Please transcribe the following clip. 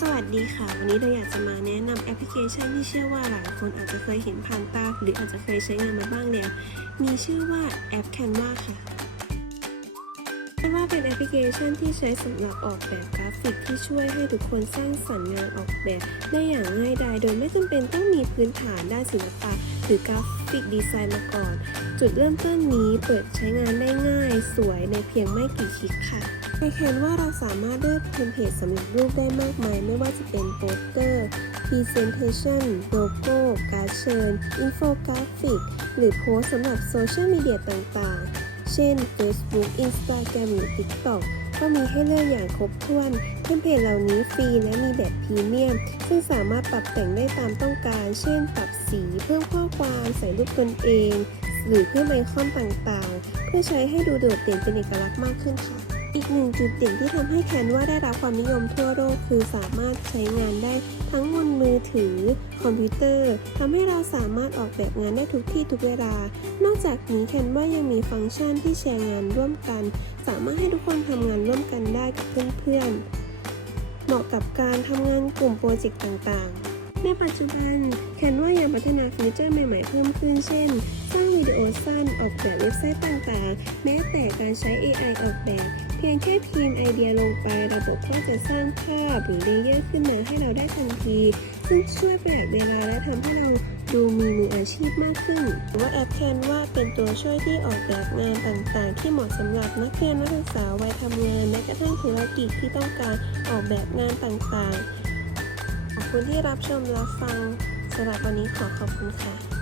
สวัสดีค่ะ วันนี้เราอยากจะมาแนะนำแอปพลิเคชันที่เชื่อว่าหลายคนอาจจะเคยเห็นผ่านตา หรืออาจจะเคยใช้งานมาบ้างแล้ว มีชื่อว่าแอป Canva ค่ะ Canva เป็นแอปพลิเคชันที่ใช้สำหรับออกแบบกราฟิกที่ช่วยให้ทุกคนสร้างสรรค์งานออกแบบได้อย่างง่ายดายโดยไม่จำเป็นต้องมีพื้นฐานด้านศิลปะ หรือกราฟิกดีไซน์มาก่อน จุดเริ่มต้นนี้เปิดใช้งานได้ง่าย สวยในเพียงไม่กี่คลิกค่ะ ในแคนว่าเราสามารถเลือกเทมเพลตสำหรับรูปได้มากมาย ไม่ว่าจะเป็นโปสเตอร์ Presentation โลโก้ การ์ดเชิญ อินโฟกราฟิก หรือโพสสำหรับโซเชียลมีเดียต่างๆ เช่น Facebook Instagram หรือ TikTok ก็มีให้เลือกอย่างครบถ้วน เทมเพลตเหล่านี้ฟรีและมีแบบพรีเมียม ซึ่งสามารถปรับแต่งได้ตามต้องการ เช่น ปรับสี เพิ่มข้อความ ใส่รูปตนเอง หรือเพิ่มไอคอนต่างๆ เพื่อใช้ให้ดูโดดเด่นเป็นเอกลักษณ์มากขึ้นค่ะ อีกหนึ่งจุดเด่นที่ทำให้แคนวาได้รับความนิยมทั่วโลกคือสามารถใช้งานได้ทั้งบนมือถือ คอมพิวเตอร์ทำให้เราสามารถออกแบบงานได้ทุกที่ทุกเวลา นอกจากนี้แคนวายังมีฟังก์ชันที่แชร์งานร่วมกัน สามารถให้ทุกคนทำงานร่วมกันได้กับเพื่อนๆ เหมาะกับการทำงานกลุ่มโปรเจกต์ต่างๆในปัจจุบันแคนวายังพัฒนาฟีเจอร์ใหม่ๆเพิ่มขึ้น เช่น สร้างวิ สั้น ออกแบบเว็บไซต์ต่างๆ แม้แต่การใช้ AI ออกแบบ เพียงแค่พิมพ์ไอเดียลงไประบบก็จะสร้างภาพหรือเลเยอร์ขึ้นมาให้เราได้ทันที ซึ่งช่วยประหยัดเวลาและทำให้เราดูมีมืออาชีพมากขึ้นหรือว่าแอปแคนว่าเป็นตัวช่วยที่ออกแบบงานต่างๆ ที่เหมาะสำหรับนักเรียนนักศึกษาวัยทำงานแม้กระทั่งธุรกิจที่ต้องการออกแบบงานต่างๆ ขอบคุณที่รับชมรับฟังสำหรับวันนี้ขอขอบคุณค่ะ